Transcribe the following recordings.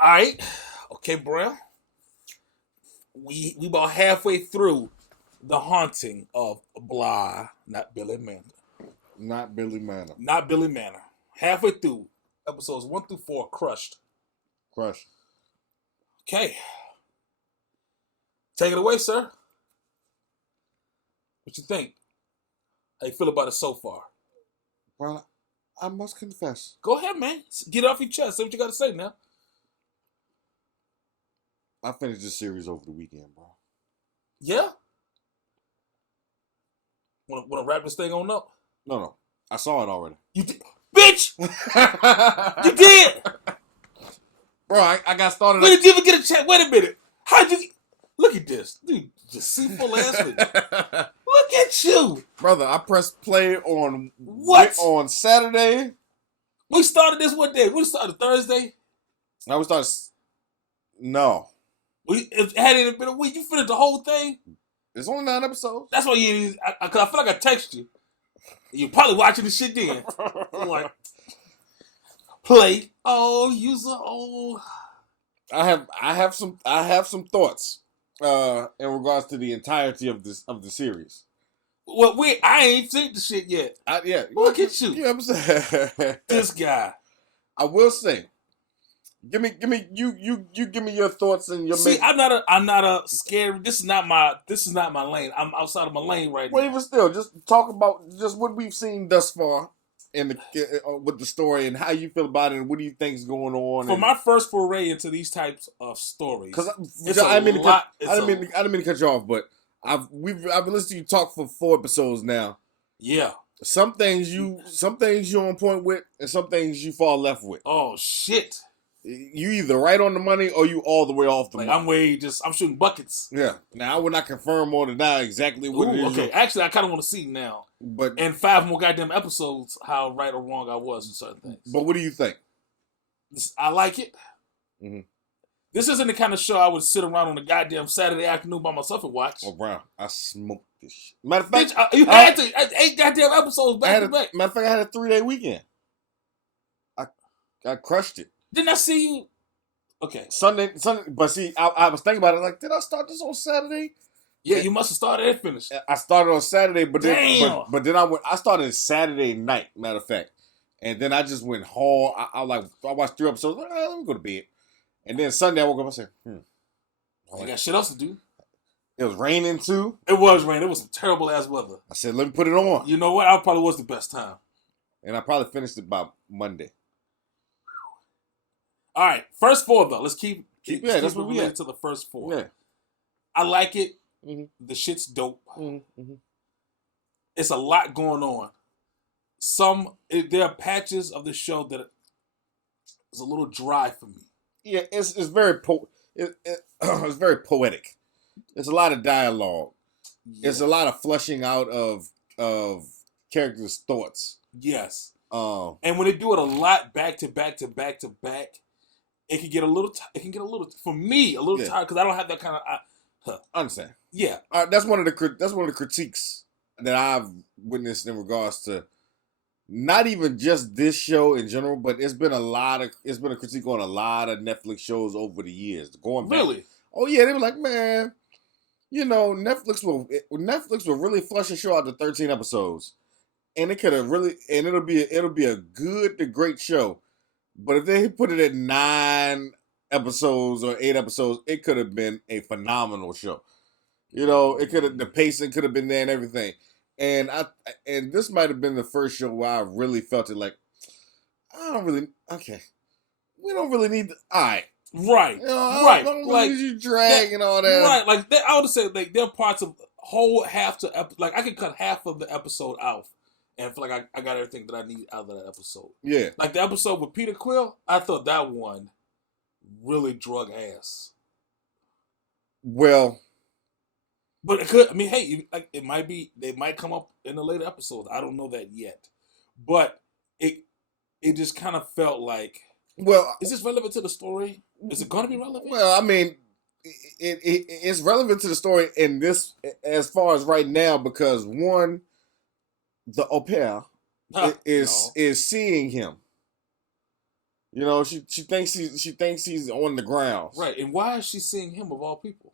All right. Okay, bro. We about halfway through the haunting of Bly, not Billy Manor. Not Billy Manor. Not Billy Manor. Halfway through episodes 1 through 4, crushed. Crush. Okay. Take it away, sir. What you think? How you feel about it so far? Well, I must confess. Go ahead, man. Get it off your chest. Say what you got to say now. I finished this series over the weekend, bro. Yeah? Want to wrap this thing on up? No. I saw it already. You did. Bitch! You did! Bro, I got started. When did you even get a chance? Wait a minute. How'd you... Look at this. Dude, deceitful ass. Look at you. Brother, I pressed play on... What? On Saturday. We started this what day? We started Thursday? I was started... No. It hadn't even been a week. You finished the whole thing? It's only 9 episodes. That's why you... Because I feel like I text you. You're probably watching the shit then. I'm like... Play. Oh, user. Oh... I have some thoughts in regards to the entirety of the series. Well, I ain't seen the shit yet. Yeah. Look at you. You know what I'm saying? This guy. I will say, give me you give me your thoughts and your. See, I'm not a scary. This is not my lane. I'm outside of my lane right Well, now. even still, just talk about just what we've seen thus far in the with the story and how you feel about it and what do you think's going on. For my first foray into these types of stories, because I didn't mean to cut you off, but I've been listening to you talk for 4 episodes now. Yeah. Some things you're on point with, and some things you fall left with. Oh shit. You either right on the money or you all the way off the money. I'm shooting buckets. Yeah. Now I would not confirm or deny exactly what it is. Okay. Actually, I kind of want to see now. But in 5 more goddamn episodes, how right or wrong I was in certain things. But what do you think? I like it. Mm-hmm. This isn't the kind of show I would sit around on a goddamn Saturday afternoon by myself and watch. Oh, Brown, I smoked this shit. Matter of fact, bitch, you had 8 goddamn episodes back to back. Matter of fact, I had a 3-day weekend. I crushed it. Didn't I see you? Okay. Sunday, but see, I was thinking about it. Like, did I start this on Saturday? Yeah, you must have started and finished. I started on Saturday, but then Damn. I started Saturday night. Matter of fact, and then I just went hard. I watched 3 episodes. Like, let me go to bed. And then Sunday I woke up and said, I got shit else to do. It was raining too. It was raining. It was some terrible ass weather. I said, let me put it on. You know what? I probably was the best time. And I probably finished it by Monday. All right, first 4 though. Let's keep that's what we related had to the first 4. Yeah, I like it. Mm-hmm. The shit's dope. Mm-hmm. It's a lot going on. There are patches of the show that is a little dry for me. Yeah, it's very it's very poetic. It's a lot of dialogue. Yeah. It's a lot of flushing out of characters' thoughts. Yes. And when they do it a lot back to back, it can get a little. For me, a little tired because I don't have that kind of. I understand. Yeah, that's one of the critiques that I've witnessed in regards to not even just this show in general, but it's been a critique on a lot of Netflix shows over the years. Going back. Really? Oh yeah, they were like, man, you know, Netflix will really flush a show out to 13 episodes. And it could have really, and it'll be a good to great show. But if they put it at 9 episodes or 8 episodes, it could have been a phenomenal show. You know, the pacing could have been there and everything. And this might have been the first show where I really felt it like, we don't really need all right. Right. You know, right. Don't like you drag and all that. Right. Like I would say like there are parts of whole half to like I could cut half of the episode out. And feel like I got everything that I need out of that episode. Yeah. Like the episode with Peter Quill, I thought that one really drug ass. Well. But it could, I mean, hey, like it might be, they might come up in the later episodes. I don't know that yet. But it just kind of felt like, well, is this relevant to the story? Is it going to be relevant? Well, I mean, it's relevant to the story in this, as far as right now, because one, the au pair is seeing him. You know, she thinks he's on the grounds. Right, and why is she seeing him of all people?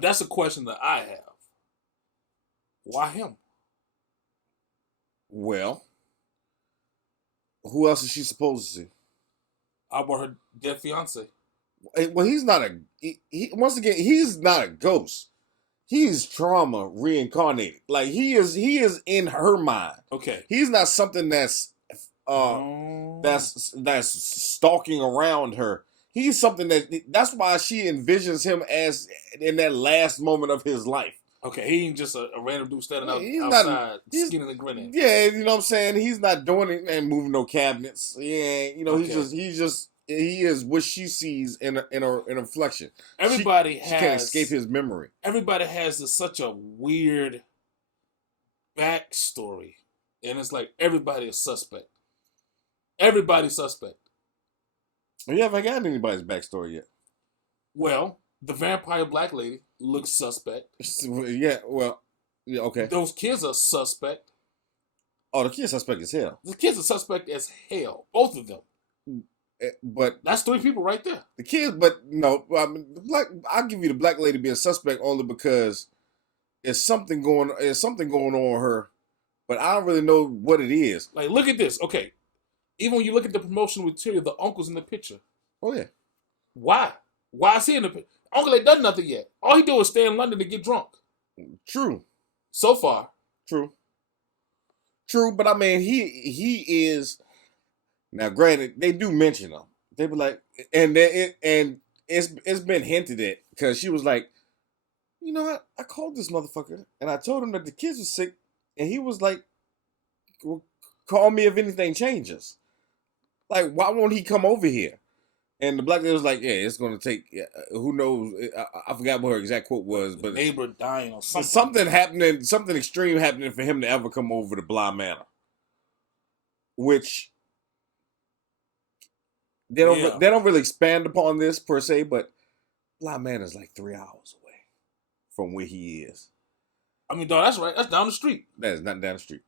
That's a question that I have. Why him? Well, who else is she supposed to see? How about her dead fiance? Well, he's not once again, he's not a ghost. He's trauma reincarnated. Like he is in her mind. Okay. He's not something that's stalking around her. He's something that's why she envisions him as in that last moment of his life. Okay, he ain't just a random dude standing outside, skinning and grinning. Yeah, you know what I'm saying? He's not doing it and moving no cabinets. Yeah, you know, okay. He is what she sees in a reflection. She can't escape his memory. Everybody has such a weird backstory, and it's like everybody is suspect. Everybody's suspect. You haven't got anybody's backstory yet. Well, the vampire black lady looks suspect. Yeah, well, yeah, okay. Those kids are suspect. Oh, the kid's suspect as hell. The kids are suspect as hell. Both of them. But that's 3 people right there. The kids, but no, I mean, I'll give you the black lady being suspect only because there's something going on with her, but I don't really know what it is. Like, look at this. Okay, even when you look at the promotional material, the uncle's in the picture. Oh yeah. Why? Why is he in the picture? Uncle ain't done nothing yet. All he do is stay in London to get drunk. True. So far. True, but I mean, he is. Now, granted, they do mention him. They be like, and it's been hinted at because she was like, you know what? I called this motherfucker and I told him that the kids were sick, and he was like, well, call me if anything changes. Like, why won't he come over here? And the black lady was like, yeah, it's going to take, who knows? I forgot what her exact quote was. But neighbor dying or something. Something extreme happening for him to ever come over to BLY Manor. Which, they don't really expand upon this per se, but BLY Manor is like 3 hours away from where he is. I mean, dog, that's right. That's down the street. That is not down the street.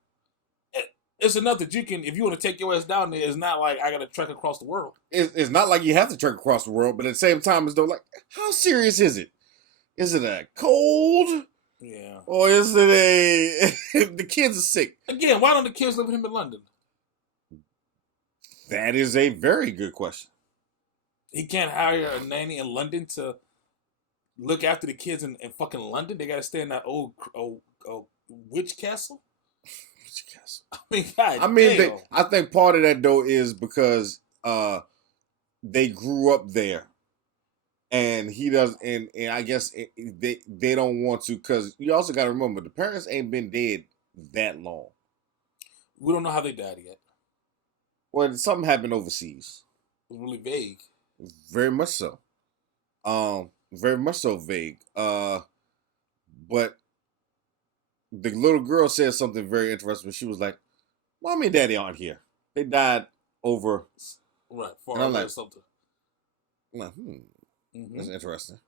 It's enough that you can, if you want to take your ass down there, it's not like I got to trek across the world. It's not like you have to trek across the world, but at the same time, it's though like, how serious is it? Is it a cold? Yeah. Or is it the kids are sick? Again, why don't the kids live with him in London? That is a very good question. He can't hire a nanny in London to look after the kids in fucking London? They got to stay in that old witch castle? I mean, God I think part of that though is because they grew up there, and he does, and I guess they don't want to, because you also got to remember the parents ain't been dead that long. We don't know how they died yet. Well, something happened overseas. It was really vague. Very much so. Very much so vague. But the little girl said something very interesting. She was like, "Mommy and Daddy aren't here. They died over." Right. And I'm like, something. I'm like, that's interesting.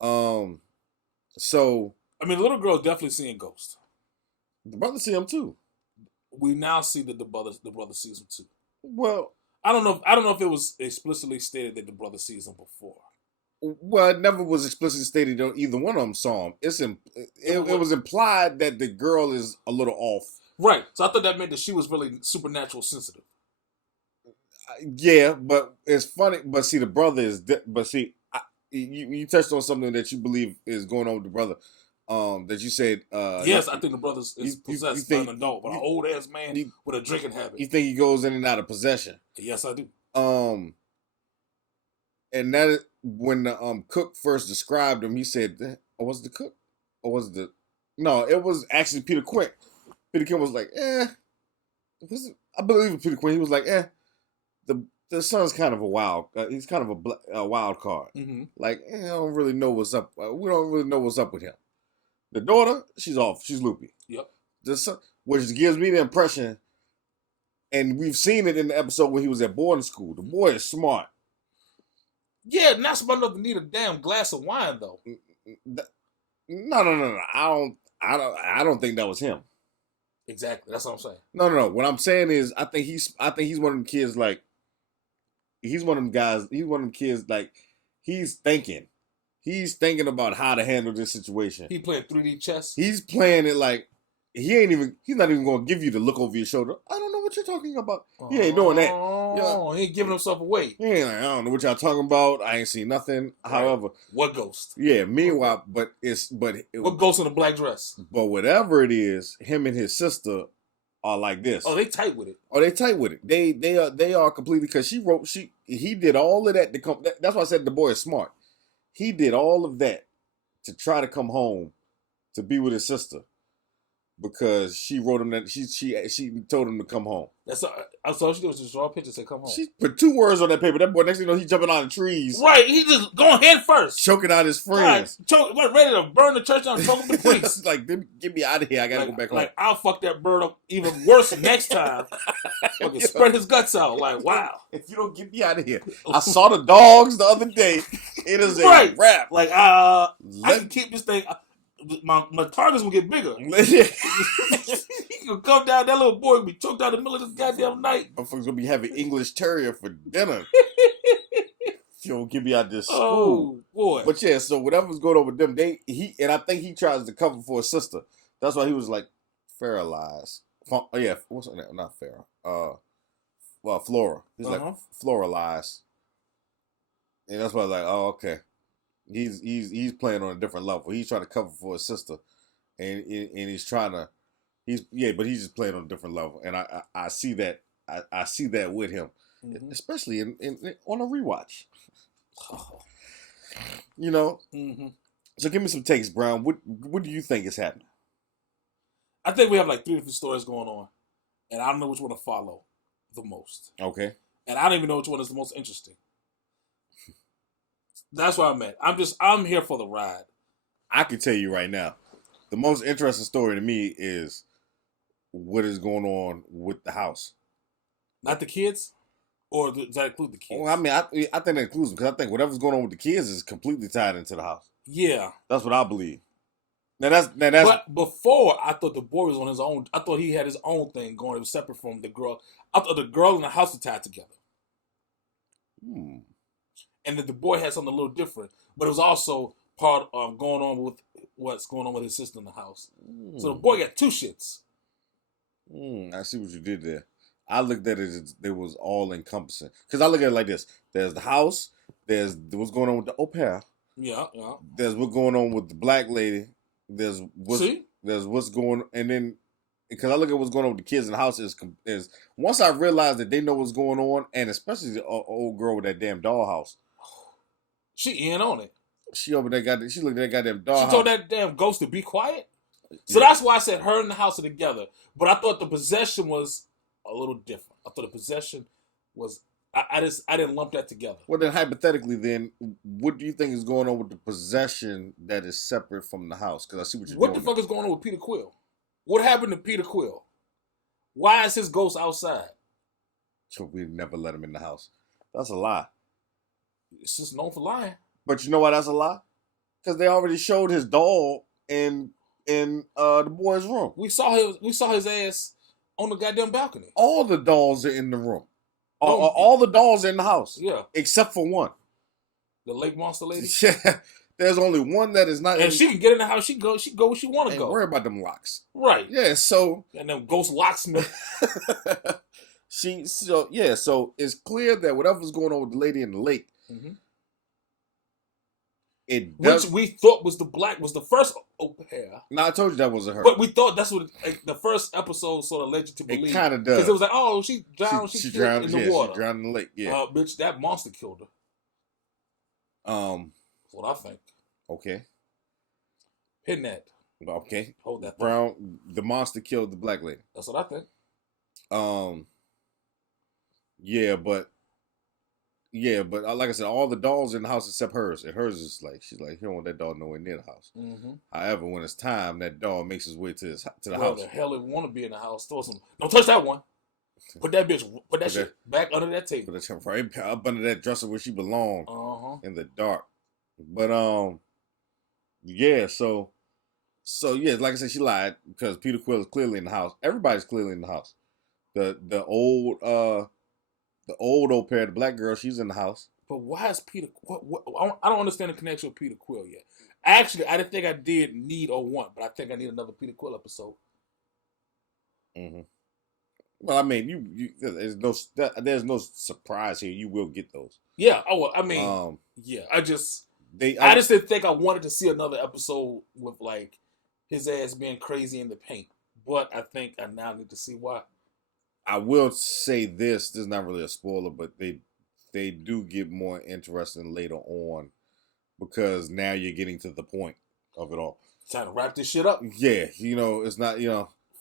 So I mean, the little girl definitely seeing ghosts. The brother see him too. We now see that the brother sees him too. Well, I don't know if it was explicitly stated that the brother sees him before. Well, it never was explicitly stated that either one of them saw him. It was implied that the girl is a little off. Right. So I thought that meant that she was really supernatural sensitive. Yeah, but it's funny. But see, the brother is. But see, you touched on something that you believe is going on with the brother. That you said. Yes, I think the brother is possessed by an adult, but an old ass man with a drinking habit. You think he goes in and out of possession? Yes, I do. And that when the Cook first described him, he said, "Oh, was it the Cook, or was it the?" No, it was actually Peter Quinn. Peter Quinn was like, I believe it, Peter Quinn. He was like, the son's kind of a wild. He's kind of a wild card. Mm-hmm. Like, I don't really know what's up. We don't really know what's up with him. The daughter, she's off. She's loopy. Yep. The son, which gives me the impression, and we've seen it in the episode when he was at boarding school. The boy is smart. Yeah, not smart enough to need a damn glass of wine, though. No. I don't think that was him. Exactly. That's what I'm saying. No. What I'm saying is, I think he's one of them kids like he's one of them guys. He's one of them kids. Like he's thinking. He's thinking about how to handle this situation. He playing 3D chess. He's playing it like he's not even going to give you the look over your shoulder. I don't know what you're talking about. He ain't doing that. Oh, he ain't giving himself away. He ain't like, I don't know what y'all talking about. I ain't seen nothing. Right. However, what ghost? Yeah. Meanwhile, what ghost in a black dress? But whatever it is, him and his sister are like this. Oh, they tight with it. They are completely, because he did all of that to come. That's why I said the boy is smart. He did all of that to try to come home to be with his sister, because she wrote him that she told him to come home. That's all she did was just draw a picture and say come home. She put 2 words on that paper. That boy, next thing you know, he jumping out of trees. Right, he just going head first, choking out his friends. Right, ready to burn the church down, choking the priest. Like, get me out of here. I gotta go back home. Like, I'll fuck that bird up even worse next time. Fucking spread his guts out. Like, wow. If you don't get me out of here. I saw the dogs the other day. It is a wrap. Like, I can keep this thing. My targets will get bigger. He gonna come down. That little boy will be choked out in the middle of this goddamn night. Motherfuckers gonna be having English Terrier for dinner. You don't get me out this school. Oh boy! But yeah, so whatever's going on with them, and I think he tries to cover for his sister. That's why he was like feralized. What's her name? Not Farrah. Flora. He's like floralized, and that's why I was like, oh, okay. He's playing on a different level. He's trying to cover for his sister, and he's trying to, but he's just playing on a different level, and I see that I see that with him, especially in on a rewatch. You know. Mm-hmm. So give me some takes, Brown. What do you think is happening? I think we have like 3 different stories going on, and I don't know which one to follow the most. Okay. And I don't even know which one is the most interesting. That's where I'm at. I'm here for the ride. I can tell you right now, the most interesting story to me is what is going on with the house. Not the kids? Or does that include the kids? Well, I mean, I think that includes them, because I think whatever's going on with the kids is completely tied into the house. Yeah. That's what I believe. Now that's. But before, I thought the boy was on his own. I thought he had his own thing going. It was separate from the girl. I thought the girl and the house were tied together. And that the boy had something a little different, but it was also part of going on with what's going on with his sister in the house. So the boy got 2 shits. I see what you did there. I looked at it as it was all encompassing, because I look at it like this: there's the house, there's what's going on with the au pair, there's what's going on with the black lady, there's what's going, and then because I look at what's going on with the kids in the house is once I realized that they know what's going on, and especially the old girl with that damn dollhouse. She in on it. She looked at that goddamn dollhouse. She told that damn ghost to be quiet. So that's why I said her and the house are together. But I thought the possession was a little different. I thought the possession was I didn't lump that together. Well, then hypothetically, what do you think is going on with the possession that is separate from the house? Because I see what you're doing. What the fuck is going on with Peter Quill? What happened to Peter Quill? Why is his ghost outside? We never let him in the house. That's a lie. It's just known for lying. But you know why that's a lie? Because they already showed his doll in the boy's room. We saw his ass on the goddamn balcony. All the dolls are in the room. All the dolls are in the house. Yeah. Except for one. The lake monster lady? Yeah. There's only one that is not. And she can get in the house. She go where she want to go. Ain't worry about them locks. Right. Yeah, so. And them ghost locksmith. So it's clear that whatever's going on with the lady in the lake, which we thought was the first au pair. No, I told you that wasn't her. But we thought that's what the first episode sort of led you to believe. It kind of does. Because it was like, oh, she drowned. She drowned in the water. She drowned in the lake. Yeah. Bitch, that monster killed her. That's what I think. Okay. Pin that. Okay. Hold that. Brown. The monster killed the black lady. That's what I think. Yeah, but like I said, all the dolls in the house except hers. And hers is like, she's like, you don't want that doll nowhere near the house. However, when it's time, that doll makes his way to the house. The hell it want to be in the house? Throw some. Don't touch that one. Put that shit back under that table. Put that shit right up under that dresser where she belonged. In the dark. But yeah. So yeah, like I said, she lied because Peter Quill is clearly in the house. Everybody's clearly in the house. The old The old au pair, the black girl, she's in the house. But why is Peter? I don't understand the connection with Peter Quill yet. Actually, I didn't think I did need or want, but I think I need another Peter Quill episode. Mm-hmm. Well, I mean, there's no surprise here. You will get those. Yeah. Oh, well, I mean, yeah. I just didn't think I wanted to see another episode with like his ass being crazy in the paint. But I think I now need to see why. I will say this is not really a spoiler, but they do get more interesting later on because now you're getting to the point of it all. Time to wrap this shit up. Yeah, it's not,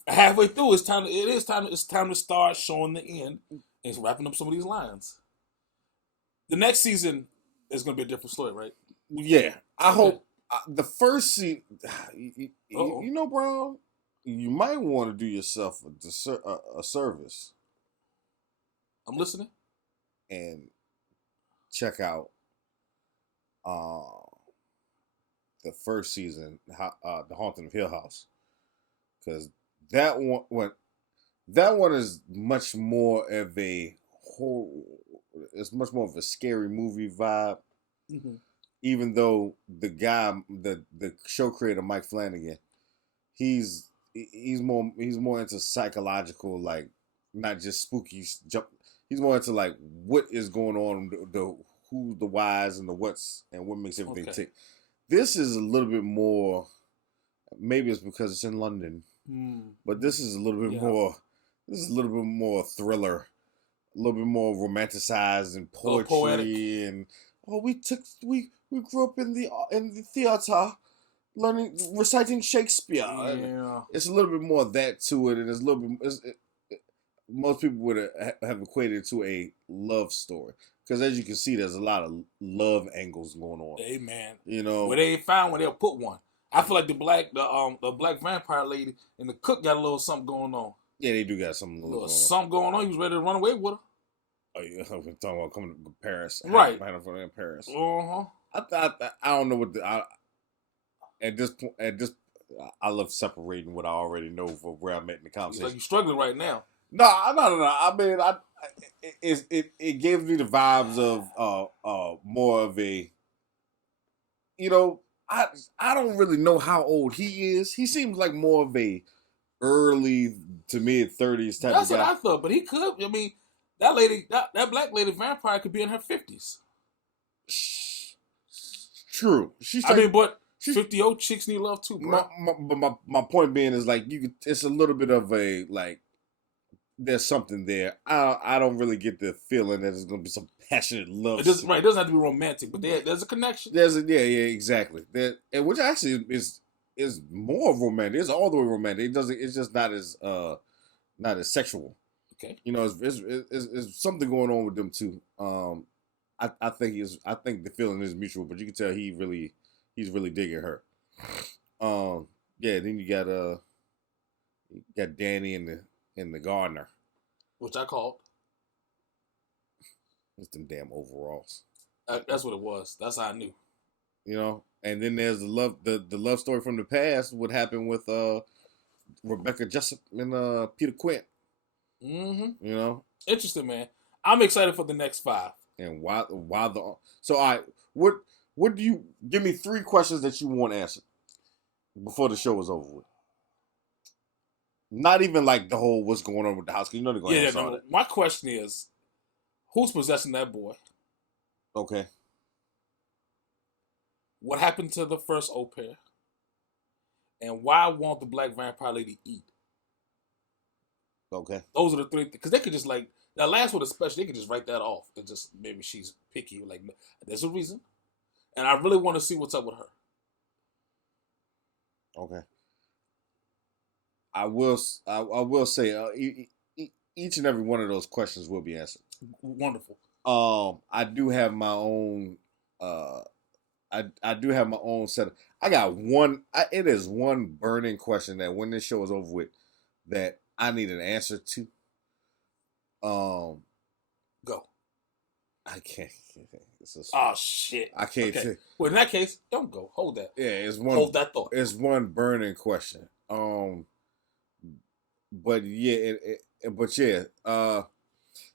halfway through, it's time to start showing the end and wrapping up some of these lines. The next season is going to be a different story, right? Yeah, I hope the first season. Bro, you might want to do yourself a service. I'm listening. And check out the first season, The Haunting of Hill House, because that one is much more of a horror. It's much more of a scary movie vibe. Mm-hmm. Even though the guy, the show creator Mike Flanagan, he's more into psychological, like not just spooky jump. He's more into like what is going on, the who, the whys, and the what's, and what makes everything tick. This is a little bit more. Maybe it's because it's in London, but this is a little bit more. This is a little bit more thriller, a little bit more romanticized and poetry, and we grew up in the theater, reciting Shakespeare. Yeah. It's a little bit more of that to it, and it's a little bit. Most people would have equated it to a love story. Because as you can see, there's a lot of love angles going on. Hey, man. Where they ain't found one, they'll put one. I feel like the black vampire lady and the cook got a little something going on. Yeah, they do got something going on. Something going on. He was ready to run away with her. Oh, yeah. We're talking about coming to Paris. Right. In Paris. Uh-huh. I don't know what at this point, I love separating what I already know from where I'm at in the conversation. Like you're struggling right now. No. I mean, it gives me the vibes of more of a, I don't really know how old he is. He seems like more of a early to mid 30s type of guy. That's what I thought, but he could. I mean, that lady, that black lady vampire could be in her 50s. True. But 50-old chicks need love too, bro. My point being is like it's a little bit of a like. There's something there. I don't really get the feeling that it's going to be some passionate love. It doesn't have to be romantic, but there's a connection. Yeah, exactly. And which actually is more romantic. It's all the way romantic. It's just not as sexual. Okay. It's something going on with them too. I think the feeling is mutual, but you can tell he's really digging her. Yeah. Then you got Danny and the gardener, which I called. It's them damn overalls. That's what it was. That's how I knew. And then there's the love story from the past. What happened with Rebecca Jessup and Peter Quint. Mm-hmm. Interesting, man. I'm excited for the next 5. And why so all right, what do you give me 3 questions that you want answered before the show is over with? Not even like the whole what's going on with the house, because they're going to answer that. My question is, who's possessing that boy? Okay. What happened to the first au pair? And why won't the black vampire lady eat? Okay. Those are the 3 things. Because they could just like, that last one especially, they could just write that off. And just, maybe she's picky. Like, there's a reason. And I really want to see what's up with her. Okay. I will say each and every one of those questions will be answered. Wonderful. I do have my own. I do have my own set of. I got one. It is one burning question that when this show is over with, that I need an answer to. Go. I can't. Oh shit! I can't. Okay. Well, in that case, don't go. Hold that. Yeah, it's one. Hold that thought. It's one burning question. But yeah,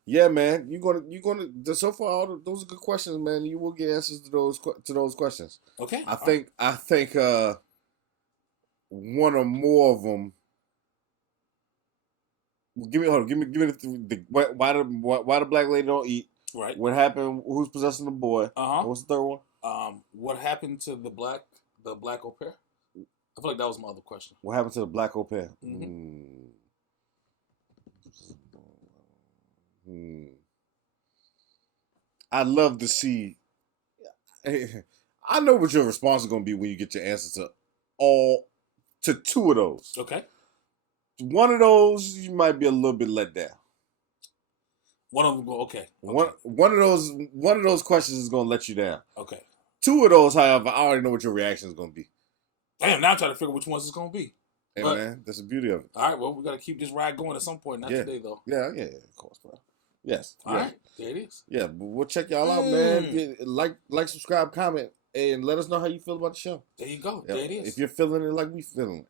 Yeah, man. You're gonna. So far, those are good questions, man. You will get answers to those questions. Okay. I think one or more of them. Give me why the black lady don't eat? Right. What happened? Who's possessing the boy? What's the third one? What happened to the black au pair? I feel like that was my other question. What happened to the black au pair? I'd love to see. I know what your response is going to be when you get your answer to two of those. Okay. One of those you might be a little bit let down. One of them go okay. One of those questions is going to let you down. Okay. Two of those, however, I already know what your reaction is going to be. Damn, now I'm trying to figure which ones it's going to be. Hey, man, that's the beauty of it. All right, well, we got to keep this ride going at some point. Not today, though. Yeah, of course, bro. Yes. All right, there it is. Yeah, but we'll check y'all out, man. Like, subscribe, comment, and let us know how you feel about the show. There you go. There it is. If you're feeling it like we feeling it.